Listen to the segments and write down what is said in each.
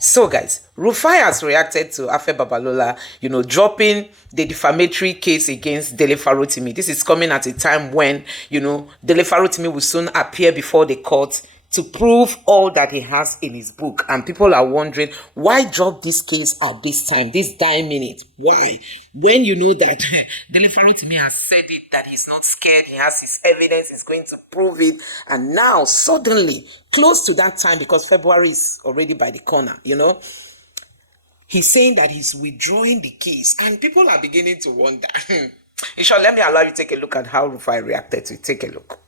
So guys, Rufai has reacted to Afe Babalola, dropping the defamatory case against Dele Farotimi. This is coming at a time when, Dele Farotimi will soon appear before the court to prove all that he has in his book. And people are wondering, why drop this case at this time, this dying minute? Why? When you know that Dele Farotimi has said it, that he's not scared, he has his evidence, he's going to prove it. And now, suddenly, close to that time, because February is already by the corner, he's saying that he's withdrawing the case. And people are beginning to wonder. Isha, let me allow you to take a look at how Rufai reacted to it. Take a look.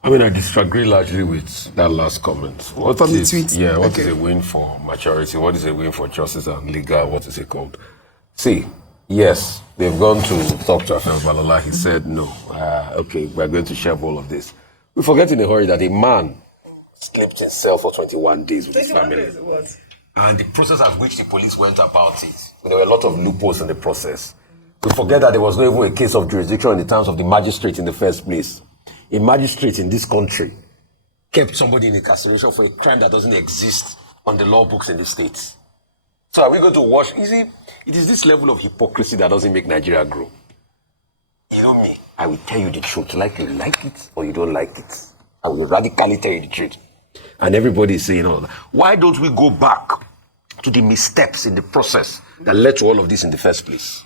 I mean, I disagree largely with that last comment. What is a win for maturity? What is a win for justice and legal? What is it called? See, yes, they've gone to talk to Afe Babalola. He said, no, okay, we're going to share all of this. We forget in a hurry that a man slept in cell for 21 days with his family. Days it was. And the process at which the police went about it, there were a lot of loopholes in the process. We forget that there was not even a case of jurisdiction in the terms of the magistrate in the first place. A magistrate in this country kept somebody in incarceration for a crime that doesn't exist on the law books in the states. So are we going to watch? You see, it is this level of hypocrisy that doesn't make Nigeria grow. You know me, I will tell you the truth. Like you like it or you don't like it. I will radically tell you the truth. And everybody is saying, why don't we go back to the missteps in the process that led to all of this in the first place?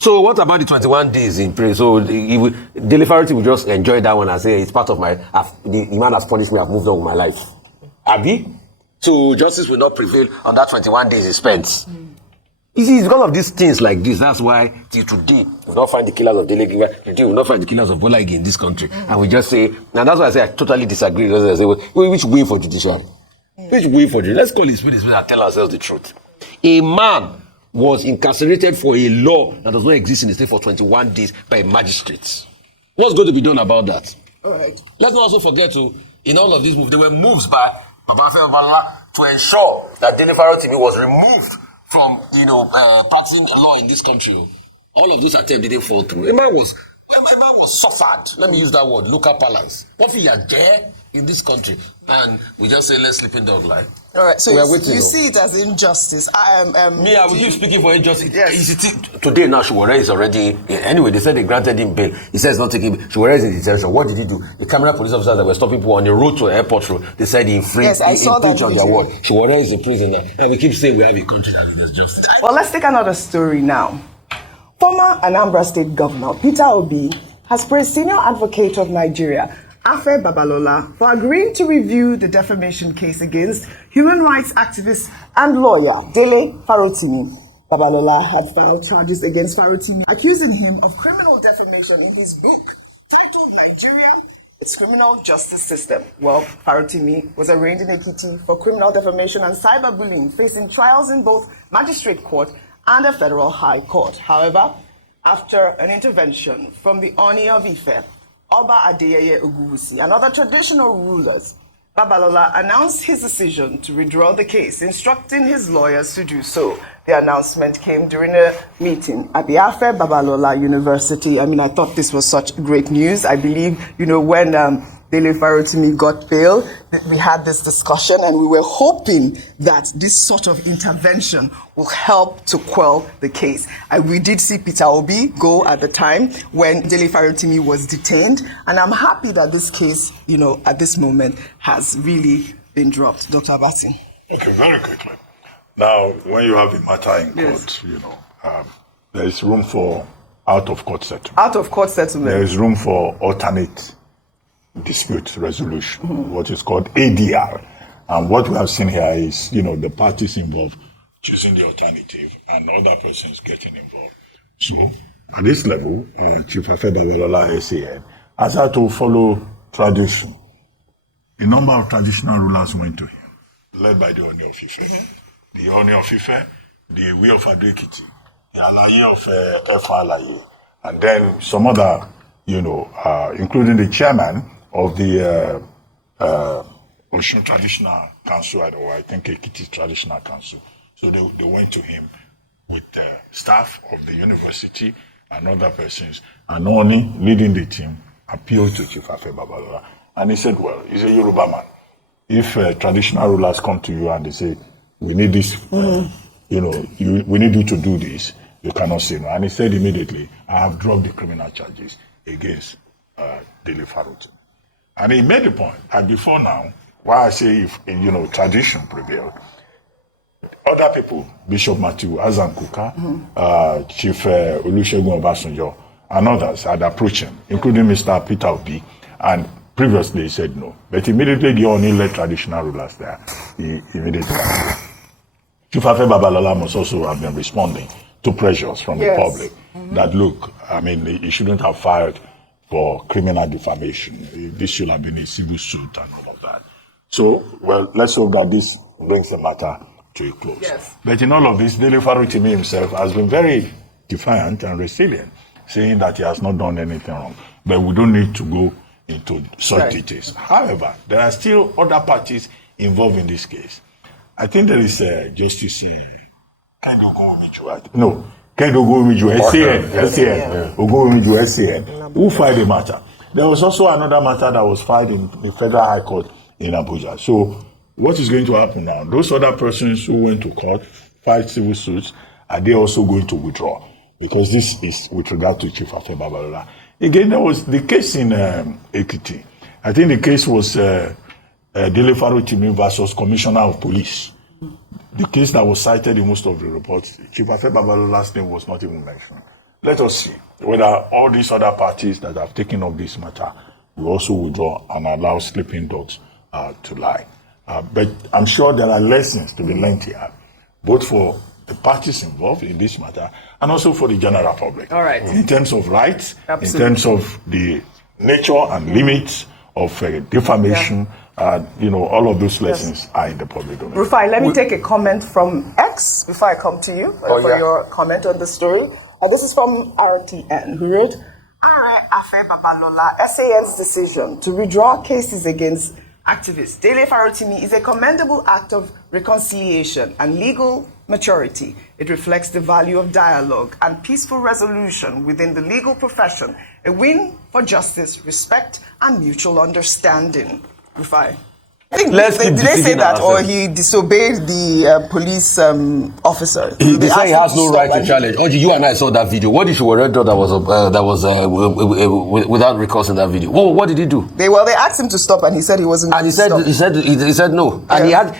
So what about the 21 days in prison? So Dele Farotimi will just enjoy that one and say, it's part of the man has punished me, I've moved on with my life. Abi? So justice will not prevail on that 21 days he spent. You see, it's all of these things like this. That's why till today, we don't find the killers of Dele Giva. Today, we don't find the killers of Bola in this country. And we just say, and that's why I say I totally disagree. Because I say, which way for judiciary? Which way for judiciary? Let's call it spirit and tell ourselves the truth. A man was incarcerated for a law that does not exist in the state for 21 days by magistrates. What's going to be done about that? All right. Let's not also forget in all of these moves, there were moves by Afe Babalola to ensure that Dele Farotimi was removed from, practicing law in this country. All of those attempts didn't fall through. A man was suffered. Let me use that word, local balance. What we are there in this country, and we just say, let's sleep in dog line. All right, so you see it as injustice. I will keep speaking for injustice. Yes. Today now, Shuwara is already, anyway, they said they granted him bail. He says not taking, Shuwara is in detention. What did he do? The camera police officers that were stopping people on the road to airport road, they said he infringed, yes, on their word. Shuwara is a prisoner. And we keep saying we have a country that is justice. Well, let's take another story now. Former Anambra State Governor Peter Obi has praised senior advocate of Nigeria, Afe Babalola, for agreeing to review the defamation case against human rights activist and lawyer Dele Farotimi. Babalola had filed charges against Farotimi, accusing him of criminal defamation in his book titled Nigeria, Its Criminal Justice System. Well, Farotimi was arraigned in Ekiti for criminal defamation and cyberbullying, facing trials in both magistrate court and a federal high court. However, after an intervention from the Oni of Ife, Oba Adeyeye Oguwusi, and other traditional rulers, Babalola announced his decision to withdraw the case, instructing his lawyers to do so. The announcement came during a meeting at the Afe Babalola University. I thought this was such great news. I believe, when Dele Farotimi got bail, we had this discussion and we were hoping that this sort of intervention will help to quell the case. And we did see Peter Obi go at the time when Dele Farotimi was detained. And I'm happy that this case, at this moment has really been dropped. Dr. Abati. Okay, very quickly. Now, when you have a matter in court, there is room for out-of-court settlement. Out-of-court settlement. There is room for alternate dispute resolution, what is called ADR. And what we have seen here is, the parties involved choosing the alternative and other persons getting involved. So, at this level, Chief Afe Babalola SAN has had to follow tradition. A number of traditional rulers went to him, led by the Oni of Ife. The Oni of Ife, the Way of Adrekiti, the Alaye of Efalaye, and then some other, including the chairman of the Osun Traditional Council, or I think Ekiti Traditional Council. So they went to him with the staff of the university and other persons, and Oni, leading the team, appealed to Chief Afe Babalola. And he said, well, he's a Yoruba man. If traditional rulers come to you and they say, we need this, we need you to do this. You cannot say no. And he said immediately, I have dropped the criminal charges against Dele Farotimi. And he made the point, and before now, why I say if, tradition prevailed, other people, Bishop Matthew Azankuka, Chief Olusegun Obasanjo, and others had approached him, including Mr. Peter Obi, and previously he said no. But immediately the only led traditional rulers there, he immediately Chief Afe Babalola must also have been responding to pressures from the public that, look, I mean, he shouldn't have filed for criminal defamation. This should have been a civil suit and all of that. So, well, let's hope that this brings the matter to a close. Yes. But in all of this, Dele Farotimi himself has been very defiant and resilient, saying that he has not done anything wrong. But we don't need to go into such details. However, there are still other parties involved in this case. I think there is Justice SCN, who filed the matter. There was also another matter that was filed in the Federal High Court in Abuja. So what is going to happen now? Those other persons who went to court, filed civil suits, are they also going to withdraw? Because this is with regard to Chief Afe Babalola. Again, there was the case in Ekiti. I think the case was Dele Farotimi versus Commissioner of Police. The case that was cited in most of the reports, Chief Afe Babalola's name was not even mentioned. Let us see whether all these other parties that have taken up this matter will also withdraw and allow sleeping dogs to lie. But I'm sure there are lessons to be learned here, both for the parties involved in this matter and also for the general public. All right. In terms of rights, in terms of the nature and limits of defamation, all of those lessons are in the public domain. Rufai, let me take a comment from X before I come to you for your comment on the story. This is from RTN, who wrote, Afe Babalola, SAN's decision to withdraw cases against activist Dele Farotimi is a commendable act of reconciliation and legal maturity. It reflects the value of dialogue and peaceful resolution within the legal profession, a win for justice, respect, and mutual understanding. Rufai. I think did they say that, or he disobeyed the police officer? He said he has no right to challenge. Oji, you and I saw that video. What did you already do that was without recourse in that video? What did he do? They asked him to stop, and he said he wasn't. And he said no. And he had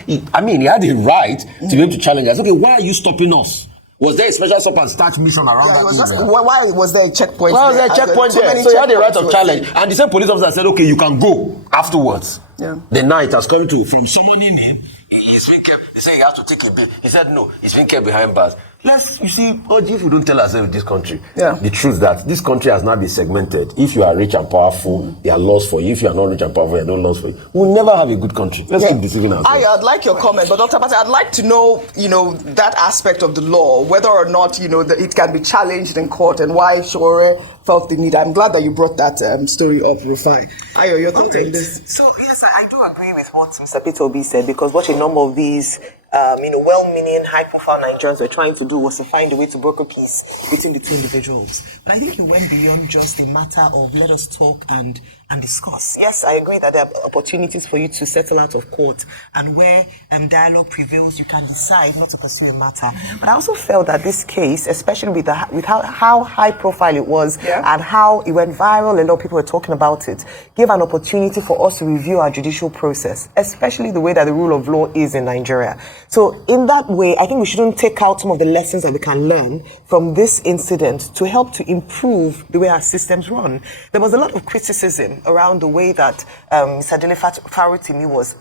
the right to be able to challenge us. Okay, why are you stopping us? Was there a special stop and start mission around that area? Why was there a checkpoint? Why was there a checkpoint there? So he had the right of challenge. And the same police officer said, okay, you can go afterwards. Yeah. The night has come to, from summoning him, he's been kept, he said he has to take a bail. He said no, he's been kept behind bars. You see, if we don't tell ourselves in this country, the truth that this country has not been segmented. If you are rich and powerful, there are laws for you. If you are not rich and powerful, there are no laws for you. We'll never have a good country. Let's keep deceiving ourselves. I'd like your comment, but Dr. Bata, I'd like to know, that aspect of the law, whether or not, that it can be challenged in court, and why Shore felt the need. I'm glad that you brought that story up, Rufai. Ayo, your thoughts on this? So, yes, I do agree with what Mr. Peter Obi said, because what a number of these well-meaning, high-profile Nigerians were trying to do was to find a way to broker peace between the two individuals. But I think it went beyond just a matter of let us talk and discuss. Yes, I agree that there are opportunities for you to settle out of court, and where dialogue prevails, you can decide not to pursue a matter. But I also felt that this case, especially with how high-profile it was and how it went viral, a lot of people were talking about it, gave an opportunity for us to review our judicial process, especially the way that the rule of law is in Nigeria. So in that way, I think we shouldn't take out some of the lessons that we can learn from this incident to help to improve the way our systems run. There was a lot of criticism around the way that Mr. Dele Farotimi was,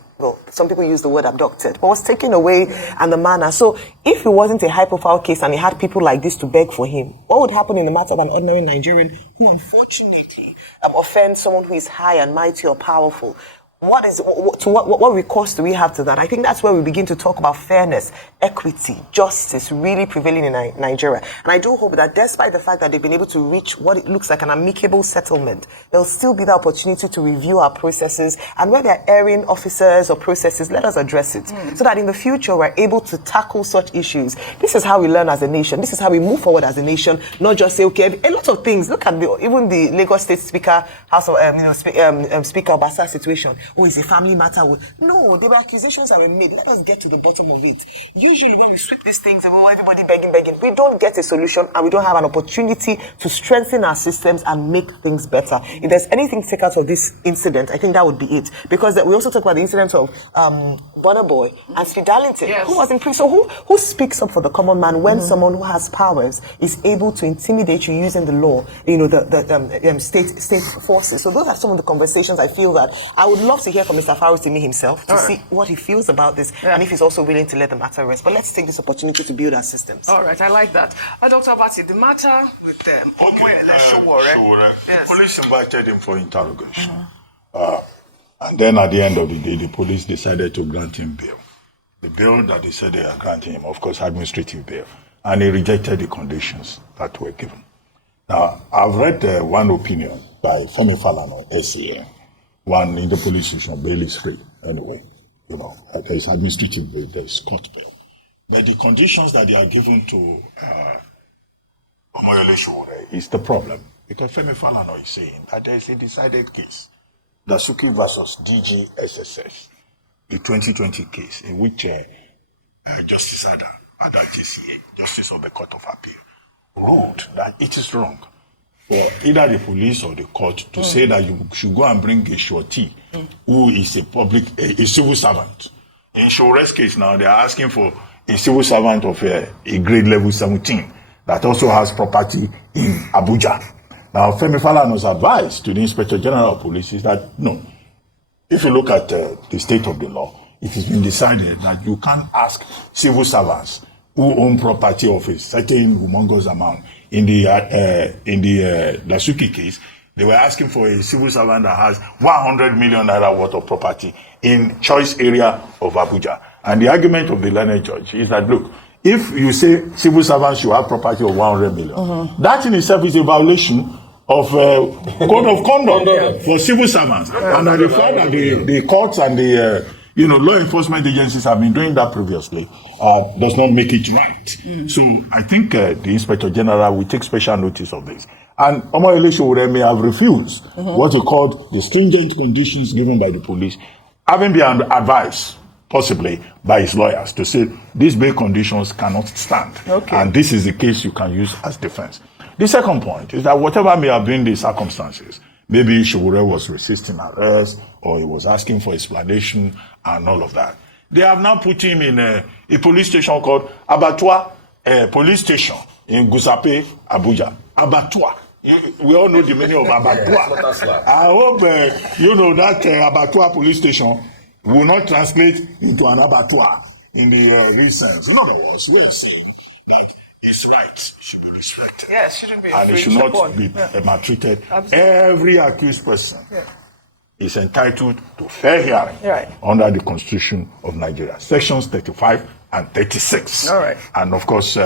some people use the word abducted, but was taken away and the manner. So if it wasn't a high-profile case and he had people like this to beg for him, what would happen in the matter of an ordinary Nigerian who unfortunately offends someone who is high and mighty or powerful? What recourse do we have to that? I think that's where we begin to talk about fairness, equity, justice really prevailing in Nigeria. And I do hope that despite the fact that they've been able to reach what it looks like an amicable settlement, there'll still be the opportunity to review our processes, and where there are erring officers or processes, let us address it so that in the future we're able to tackle such issues. This is how we learn as a nation. This is how we move forward as a nation, not just say, okay, a lot of things. Look at even the Lagos State Speaker, Speaker Obasa situation. oh, it's a family matter. No, there were accusations that were made. Let us get to the bottom of it. Usually when we sweep these things, everybody begging, we don't get a solution and we don't have an opportunity to strengthen our systems and make things better. If there's anything to take out of this incident, I think that would be it. Because we also talk about the incident of Burna Boy and Speed Darlington, who was in prison. So who speaks up for the common man when someone who has powers is able to intimidate you using the law, the state forces? So those are some of the conversations I feel that I would love to hear from Mr. Farotimi himself to see what he feels about this and if he's also willing to let the matter rest. But let's take this opportunity to build our systems. All right, I like that. Dr. Abati, the matter with police invited him for interrogation. And then at the end of the day, the police decided to grant him bail. The bail that they said they are granting him, of course, administrative bail. And he rejected the conditions that were given. Now, I've read one opinion by Femi Falana, SCA. One in the police station, bail is free. Anyway, there is administrative bail, there is court bail. But the conditions that they are given to Omoyole Sowore is the problem. Because Femi Falana is saying that there is a decided case. Dasuki versus DG SSS, the 2020 case in which Justice Ada JCA, Justice of the Court of Appeal, ruled that it is wrong for either the police or the court to say that you should go and bring a surety who is a civil servant. In Showore's case now, they are asking for a civil servant of a grade level 17 that also has property in Abuja. Now, Femi Falana's advice to the Inspector General of Police is that, no, if you look at the state of the law, it has been decided that you can't ask civil servants who own property of a certain humongous amount. In the Dasuki case, they were asking for a civil servant that has 100 million naira worth of property in choice area of Abuja. And the argument of the learned judge is that, look, if you say civil servants should have property of 100 million, that in itself is a violation of code of conduct for civil servants. And that the fact that the courts and the law enforcement agencies have been doing that previously does not make it right. So I think the Inspector General will take special notice of this. And Omoyole Sowore may have refused what he called the stringent conditions given by the police, having been advised possibly by his lawyers to say these bail conditions cannot stand. And this is the case you can use as defense. The second point is that whatever may have been the circumstances, maybe Sowore was resisting arrest or he was asking for explanation and all of that. They have now put him in a police station called Abattoir Police Station in Gusape, Abuja. Abattoir. We all know the meaning of abattoir. I hope that Abattoir Police Station will not translate into an abattoir in the real sense. No, yes. His rights should be respected. Yes, shouldn't be. And it should not be maltreated. Absolutely. Every accused person is entitled to fair hearing under the Constitution of Nigeria, sections 35 and 36. All right. And of course,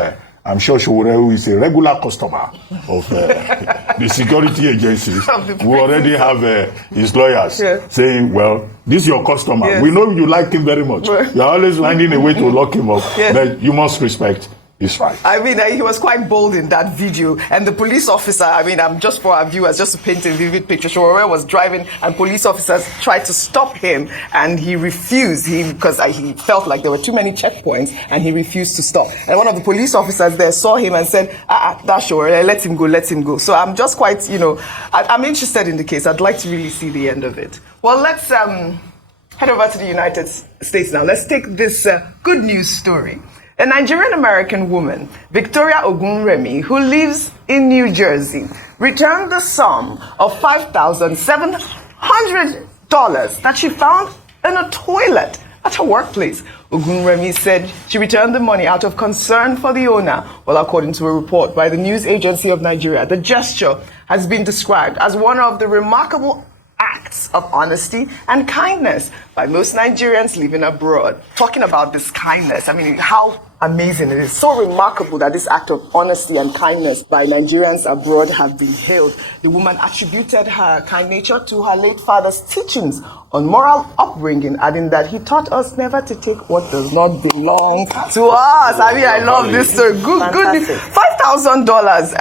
I'm sure Sowore, who is a regular customer of the security agencies, who already have his lawyers saying, well, this is your customer. We know you like him very much. You're always finding a way to lock him up. But you must respect his right. I mean, he was quite bold in that video. And the police officer, I'm just for our viewers, just to paint a vivid picture, Sowore was driving and police officers tried to stop him and he refused because he felt like there were too many checkpoints and he refused to stop. And one of the police officers there saw him and said, that's Sowore, let him go. So I'm just quite, I'm interested in the case. I'd like to really see the end of it. Well, let's head over to the United States now. Let's take this good news story. A Nigerian-American woman, Victoria Ogunremi, who lives in New Jersey, returned the sum of $5,700 that she found in a toilet at her workplace. Ogunremi said she returned the money out of concern for the owner. Well, according to a report by the News Agency of Nigeria, the gesture has been described as one of the remarkable acts of honesty and kindness by most Nigerians living abroad. Talking about this kindness, how amazing it is. So remarkable that this act of honesty and kindness by Nigerians abroad have been hailed. The woman attributed her kind nature to her late father's teachings on moral upbringing, adding that he taught us never to take what does not belong to us. I love this story. Good news. $5,000,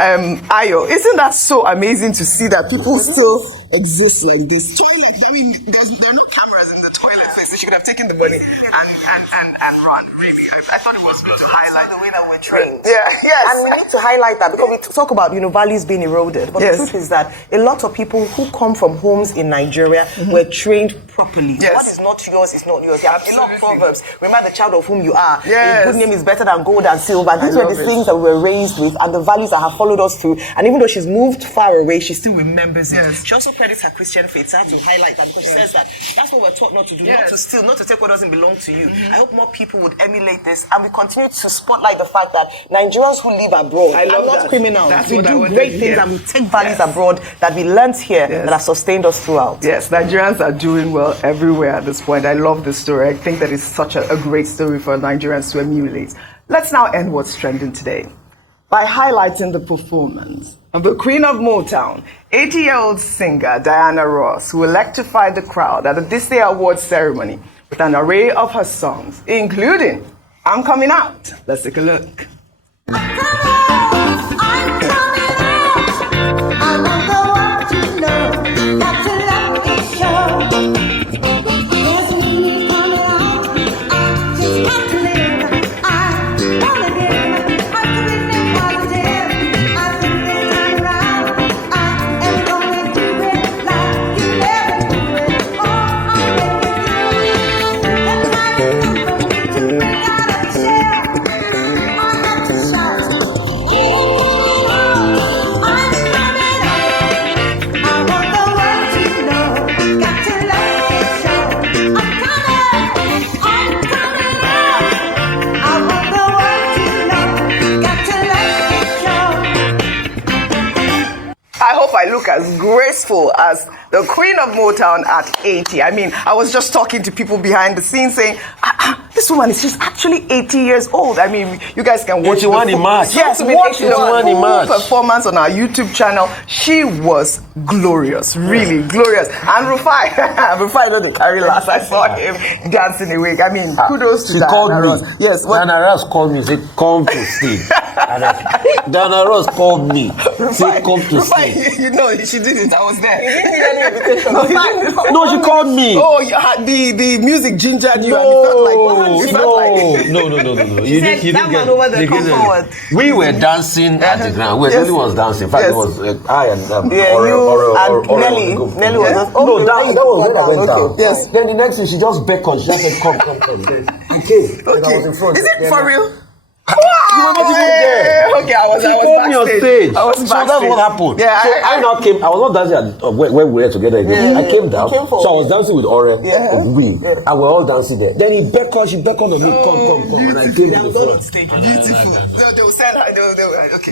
Ayo. Isn't that so amazing to see that people still exist like this? There are no cameras could have taken the money and run. Really, I thought it was good to highlight the way that we're trained. Yeah, yes. And we need to highlight that because we talk about values being eroded. But yes. the truth is that a lot of people who come from homes in Nigeria were trained properly. Yes. What is not yours is not yours. There are a lot of proverbs. Remember the child of whom you are. Yes. A good name is better than gold and silver. These were the things that we were raised with and the values that have followed us through. And even though she's moved far away, she still remembers it. Yes. She also credits her Christian faith. So I have to highlight that because she says that that's what we're taught not to do, not to steal, not to take what doesn't belong to you. I hope more people would emulate this and we continue to spotlight the fact that Nigerians who live abroad are not criminals. We do great things and we take values abroad that we learnt here that have sustained us throughout. Yes, Nigerians are doing well everywhere at this point. I love this story. I think that is such a great story for Nigerians to emulate. Let's now end what's trending today by highlighting the performance of the Queen of Motown, 80-year-old singer Diana Ross, who electrified the crowd at the This Day Awards ceremony with an array of her songs, including I'm Coming Out. Let's take a look. I look as graceful as the Queen of Motown at 80. I mean, I was just talking to people behind the scenes saying, this woman is just actually 80 years old. I mean, you guys can watch 81 in March. Yes, watch the full performance on our YouTube channel. She was glorious, really glorious. And Rufai, Rufai didn't carry last. I saw him dancing awake. I mean, kudos to Diana Ross. Yes, Diana Ross called me, said, come to stage. Diana Ross called me, said, come to stage. You know, she did it. I was there. No, she called me. Oh, the music gingered you. And you felt like, No. She said, that man over there, come forward. We were dancing at the ground. Everyone was dancing. In fact, it was I and Nelly was just, that was when I went down. Yes. Then the next thing, she just beckoned. She just said, come. I came. And I was in front. Is it for real? You were not even there. Okay, I was backstage. I was so that's what happened. Yeah, so I now came. I was not dancing when we were together again. I came down. So I was dancing with Ore. And we're all dancing there. Then she beckoned on me. Come. And I came to the front. Beautiful. They will send her. Okay.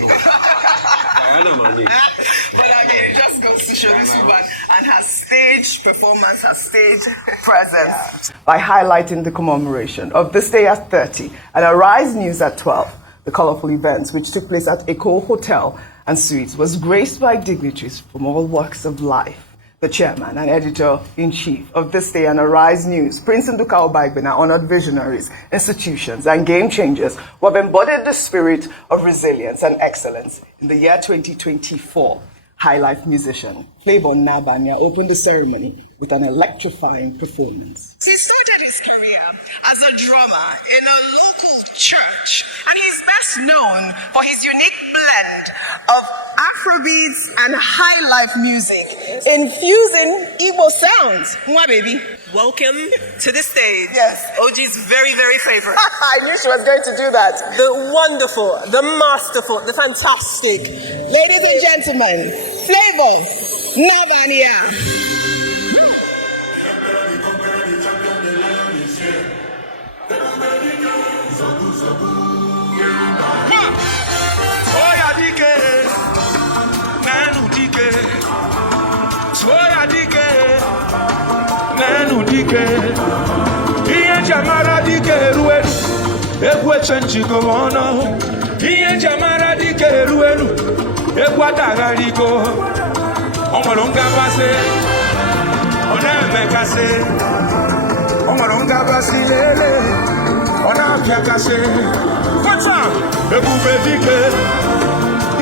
But I mean, it just goes to show this woman and her stage performance, her stage presence. By highlighting the commemoration of this day at 30 and Arise News at 12, the colorful events which took place at Eco Hotel and Suites was graced by dignitaries from all walks of life. The chairman and editor-in-chief of This Day and Arise News, Prince Nduka Obagbena, honored visionaries, institutions, and game changers who have embodied the spirit of resilience and excellence in the year 2024. High life musician Flavor Nabanya opened the ceremony with an electrifying performance. He started his career as a drummer in a local church, and he's best known for his unique blend of Afrobeats and high life music, infusing Igbo sounds. Mwah, baby. Welcome to the stage. Yes. OG's very, very favorite. I knew she was going to do that. The wonderful, the masterful, the fantastic. Ladies and gentlemen, Flavor Nabanya. Iye jamara dike ruenu egwe chenchi gowono Iye jamara dike ruenu egwe ataghariko Omoro ngabase ona emekase Omoro ngabase lele ona apiakase Fata ebube dike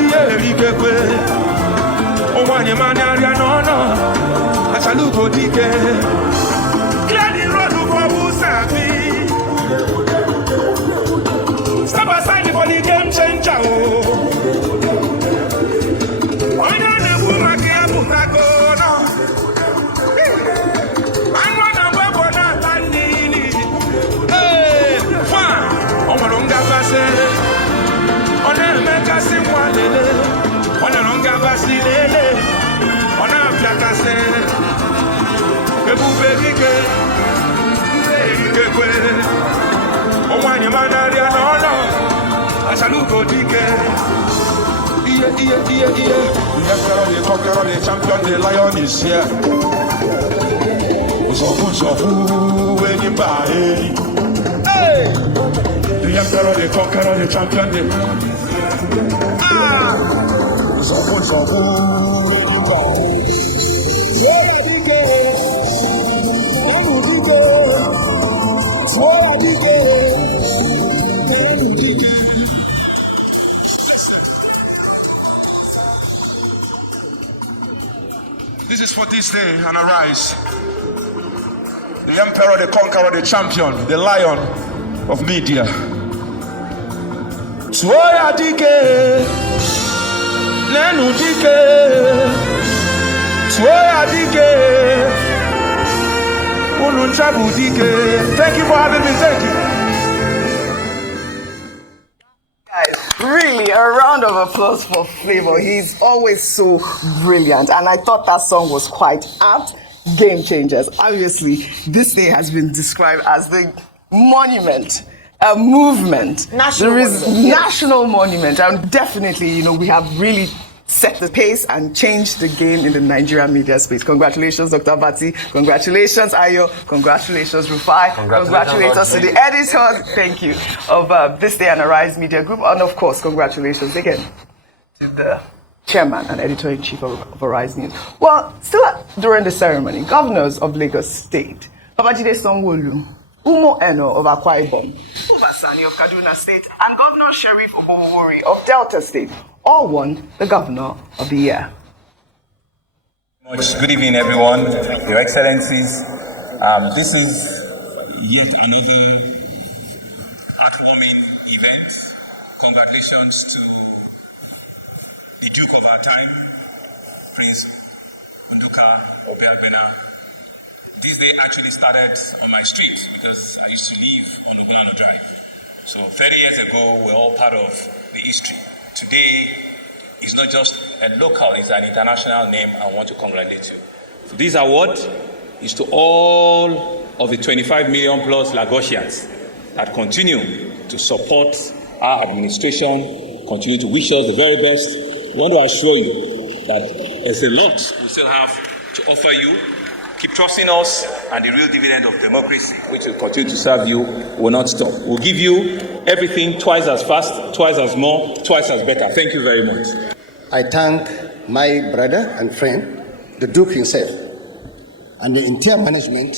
Iye erike kwe Omwanye mani aria nono Achalugo dike Gladi rodu for Step aside for the game changer. The conqueror, the champion, the lion is here. The emperor, the conqueror, the champion, the This is for this day and arise. The emperor, the conqueror, the champion, the lion of media. Twoya dike, nenu dike, twoya dike, ununchabu dike. Thank you for having me. Thank you. Really, a round of applause for Flavor. He's always so brilliant, and I thought that song was quite apt. Game changers. Obviously, this day has been described as the monument, a movement, national monument, and definitely, we have really set the pace and changed the game in the Nigerian media space. Congratulations, Dr. Bati. Congratulations, Ayo. Congratulations, Rufai. Congratulations to the editors. Thank you of This Day and Arise Media Group. And of course, congratulations again to the chairman and editor-in-chief of Arise News. Well, still during the ceremony, governors of Lagos State, Babajide Sanwo-Olu, Umo Eno of Akwa Ibom, Obasani of Kaduna State, and Governor Sheriff Obowori of Delta State all won the Governor of the Year. Good evening, everyone, Your Excellencies. This is yet another heartwarming event. Congratulations to the Duke of our time, Prince Nduka Obiabena. This day actually started on my street because I used to live on Oblano Drive. So 30 years ago, we're all part of the history. Today is not just a local, it's an international name. I want to congratulate you. So this award is to all of the 25 million plus Lagosians that continue to support our administration, continue to wish us the very best. We want to assure you that there's a lot we still have to offer you. Keep trusting us, and the real dividend of democracy, which will continue to serve you, will not stop. We'll give you everything twice as fast, twice as more, twice as better. Thank you very much. I thank my brother and friend, the Duke himself, and the entire management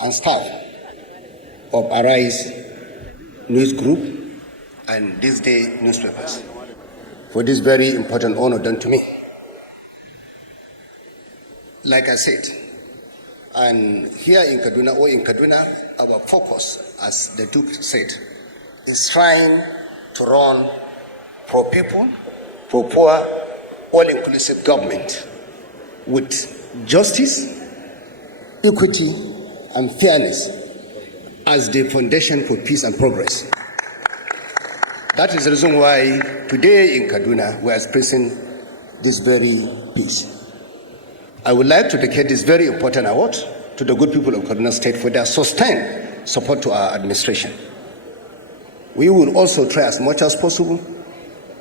and staff of Arise News Group and This Day newspapers for this very important honor done to me. Like I said, and here in Kaduna, our focus, as the Duke said, is trying to run for people, for poor, all-inclusive government with justice, equity, and fairness as the foundation for peace and progress. That is the reason why today in Kaduna we are expressing this very peace. I would like to dedicate this very important award to the good people of Kaduna State for their sustained support to our administration. We will also try as much as possible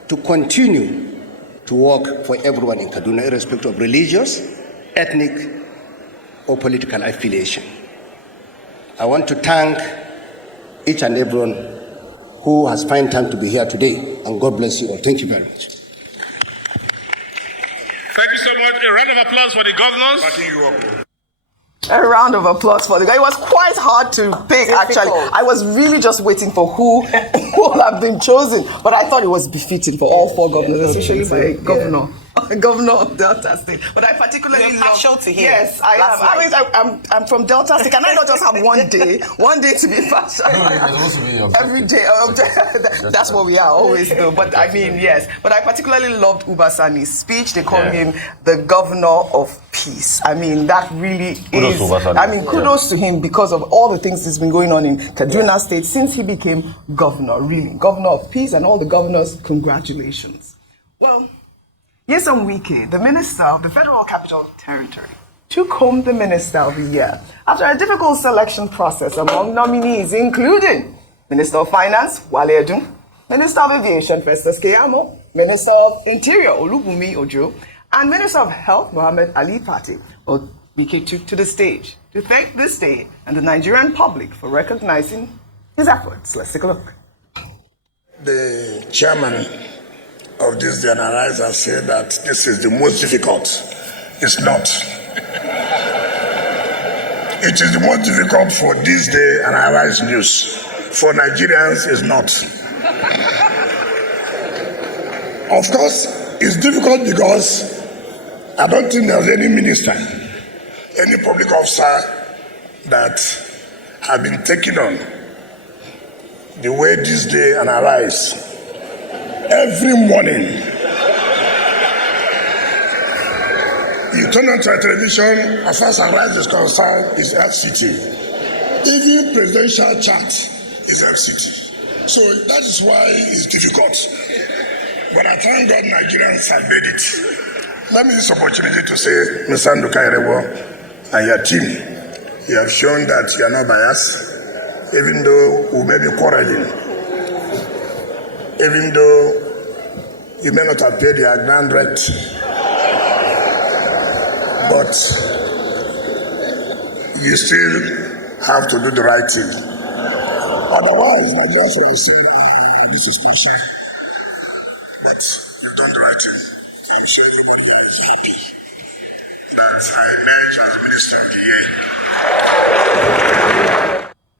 to continue to work for everyone in Kaduna, irrespective of religious, ethnic, or political affiliation. I want to thank each and everyone who has found time to be here today, and God bless you all. Thank you very much. Thank you so much. A round of applause for the governors. Backing you up. A round of applause for the guy. It was quite hard to pick, actually. I was really just waiting for who will have been chosen, but I thought it was befitting for all four governors, especially my governor. governor of Delta State. But I particularly You're partial to him. Yes, I am. I'm from Delta State. Can I not just have one day to be partial? Every day. That's what we are always do. But I mean, yes. But I particularly loved Ubasani's speech. They call him the governor of peace. I mean, that really is. I mean, kudos to him because of all the things that's been going on in Kaduna State since he became governor. Really, governor of peace, and all the governors, congratulations. Well, Nyesom Wike, the minister of the Federal Capital Territory, took home the Minister of the Year after a difficult selection process among nominees, including Minister of Finance, Wale Edun, Minister of Aviation, Festus Keyamo, Minister of Interior, Olubunmi Ojo, and Minister of Health, Mohammed Ali Pate. Well, Wike took to the stage to thank this day and the Nigerian public for recognizing his efforts. Let's take a look. The chairman of this day and Arise has said that this is the most difficult. It's not. It is the most difficult for this day and Arise news. For Nigerians, it's not. Of course, it's difficult because I don't think there's any minister, any public officer that have been taken on the way this day and Arise. Every morning, you turn on to television, as far as Arise is concerned, is FCT. Even presidential chat is FCT. So that is why it's difficult. But I thank God Nigerians have made it. Let me use this opportunity to say, Mr. Nduka and your team, you have shown that you are not biased, even though we may be quarreling, even though you may not have paid your grand rent, but you still have to do the right thing. Otherwise, Nigerians will say, this is concerned. But you've done the right thing. I'm sure everybody here is happy that I emerged as Minister of the Year.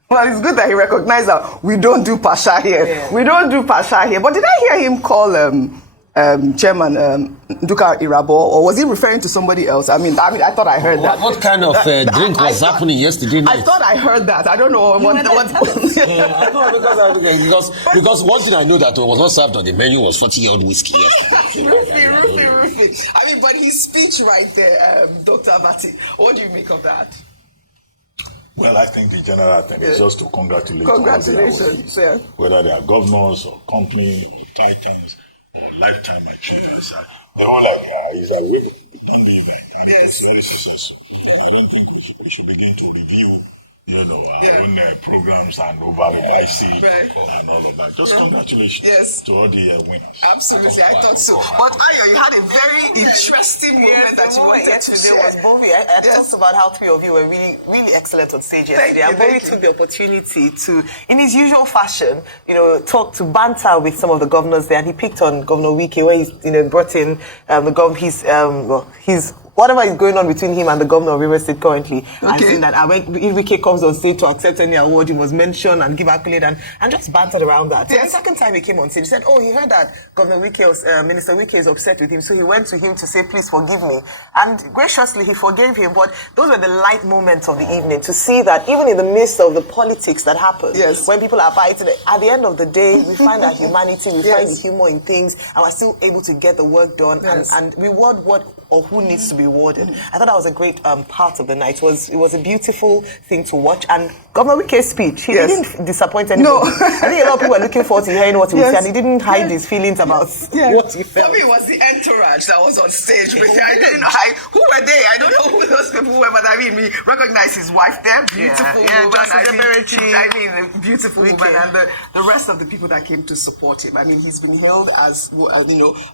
Well, it's good that he recognized that we don't do Pasha here. Yeah. We don't do Pasha here. But did I hear him call Chairman Nduka Irabo, or was he referring to somebody else? I mean, I thought I heard that. What kind of drink was happening yesterday night? I thought I heard that. I don't know what. Because one thing I know that was not served on the menu was 40-year-old whiskey. Rufi. I mean, but his speech right there, Dr. Abati, what do you make of that? Well, I think the general thing is just to congratulate Congratulations, all whether they are governors or company or titans or lifetime achievers. The whole idea is that we yes. very successful. I don't think we should begin to review, our own programs and over-revising and all of that. Just congratulations to all the winners. Absolutely, I thought so. But Ayo, you had a very interesting moment that you wanted to share. Was Bovi. I talked about how three of you were really, really excellent on stage yesterday. And Bovi took the opportunity to, in his usual fashion, talk to banter with some of the governors there, and he picked on Governor Wike, where he's, brought in the governor. His whatever is going on between him and the governor of Rivers State currently. I think that when Wike comes on stage to accept any award, he must mention and give accolade and just bantered around that. So the second time he came on stage, he said, he heard that Governor Wike Minister Wike is upset with him, so he went to him to say, please forgive me. And graciously, he forgave him. But those were the light moments of the evening, to see that even in the midst of the politics that happen, when people are fighting, at the end of the day, we find our humanity, we find the humor in things, and we're still able to get the work done and reward who needs to be rewarded. I thought that was a great part of the night. It was a beautiful thing to watch. And Governor Wike's speech, he didn't disappoint anybody. No. I think a lot of people were looking forward to hearing what he would say, and he didn't hide his feelings about what he felt. For me, it was the entourage that was on stage with him. I didn't know who were they. I don't know who those people were, but I mean, we recognized his wife there, beautiful woman. Beautiful woman, and the rest of the people that came to support him. I mean, he's been hailed as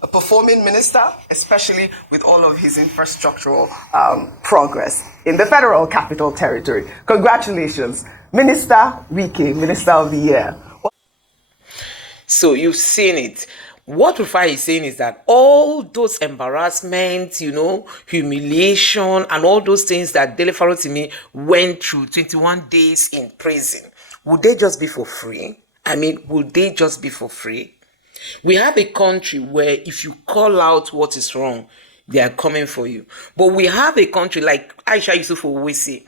a performing minister, especially with all of his infrastructural progress in the Federal Capital Territory. Congratulations, Minister Wike, Minister of the Year. So you've seen it. What Rufai is saying is that all those embarrassments, humiliation, and all those things that Dele Farotimi went through, 21 days in prison, would they just be for free? I mean, would they just be for free? We have a country where if you call out what is wrong, they are coming for you. But we have a country like Aisha Yusuf always say,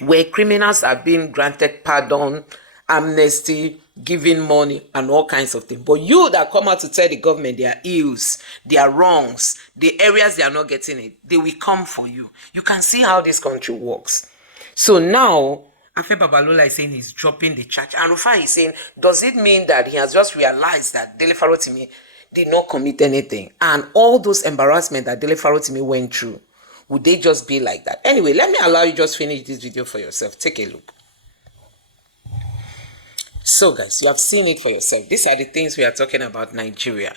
where criminals are being granted pardon, amnesty, giving money, and all kinds of things. But you that come out to tell the government their ills, their wrongs, the areas they are not getting it, they will come for you. You can see how this country works. So now, Afe Babalola is saying he's dropping the charge. And Rufai is saying, does it mean that he has just realized that Dele Farotimi did not commit anything? And all those embarrassment that Dele Farotimi went through, would they just be like that? Anyway, let me allow you just finish this video for yourself. Take a look. So guys, you have seen it for yourself. These are the things we are talking about Nigeria.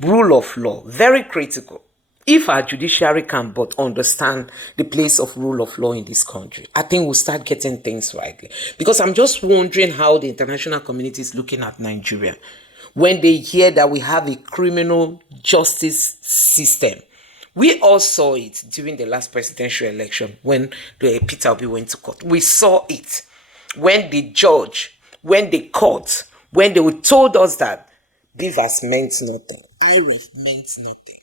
Rule of law, very critical. If our judiciary can but understand the place of rule of law in this country, I think we'll start getting things rightly. Because I'm just wondering how the international community is looking at Nigeria when they hear that we have a criminal justice system. We all saw it during the last presidential election when Peter Obi went to court. We saw it when the judge, when the court, when they told us that Beavers meant nothing, IREF meant nothing.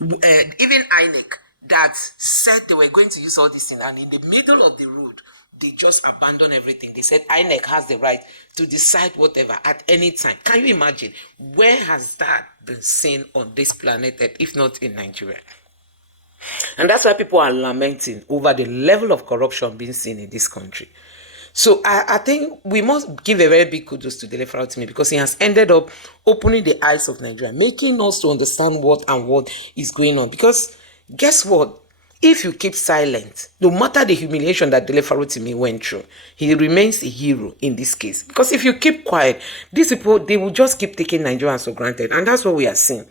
Even INEC that said they were going to use all these things, and in the middle of the road, they just abandoned everything. They said INEC has the right to decide whatever at any time. Can you imagine? Where has that been seen on this planet, if not in Nigeria? And that's why people are lamenting over the level of corruption being seen in this country. So I think we must give a very big kudos to Dele Farotimi because he has ended up opening the eyes of Nigeria, making us to understand what is going on. Because guess what? If you keep silent, no matter the humiliation that Dele Farotimi went through, he remains a hero in this case. Because if you keep quiet, these people, they will just keep taking Nigerians for granted. And that's what we are seeing.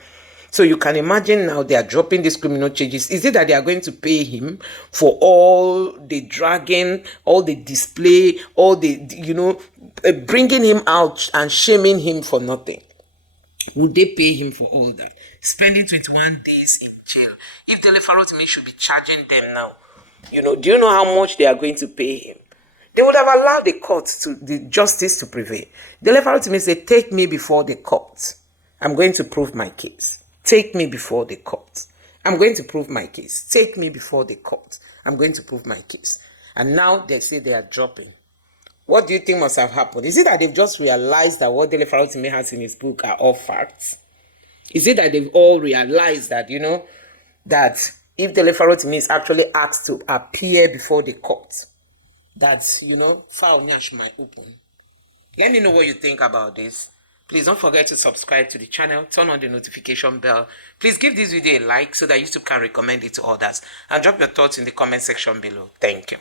So you can imagine now they are dropping these criminal charges. Is it that they are going to pay him for all the dragging, all the display, all the, bringing him out and shaming him for nothing? Would they pay him for all that? Spending 21 days in jail. If Dele Farotimi should be charging them now, do you know how much they are going to pay him? They would have allowed the justice to prevail. Dele Farotimi said, take me before the court. I'm going to prove my case. Take me before the court. I'm going to prove my case. Take me before the court. I'm going to prove my case. And now they say they are dropping. What do you think must have happened? Is it that they've just realized that what Dele Farotimi has in his book are all facts? Is it that they've all realized that, that if Dele Farotimi is actually asked to appear before the court, that, file nyash might open? Let me know what you think about this. Please don't forget to subscribe to the channel, turn on the notification bell. Please give this video a like so that YouTube can recommend it to others. And drop your thoughts in the comment section below. Thank you.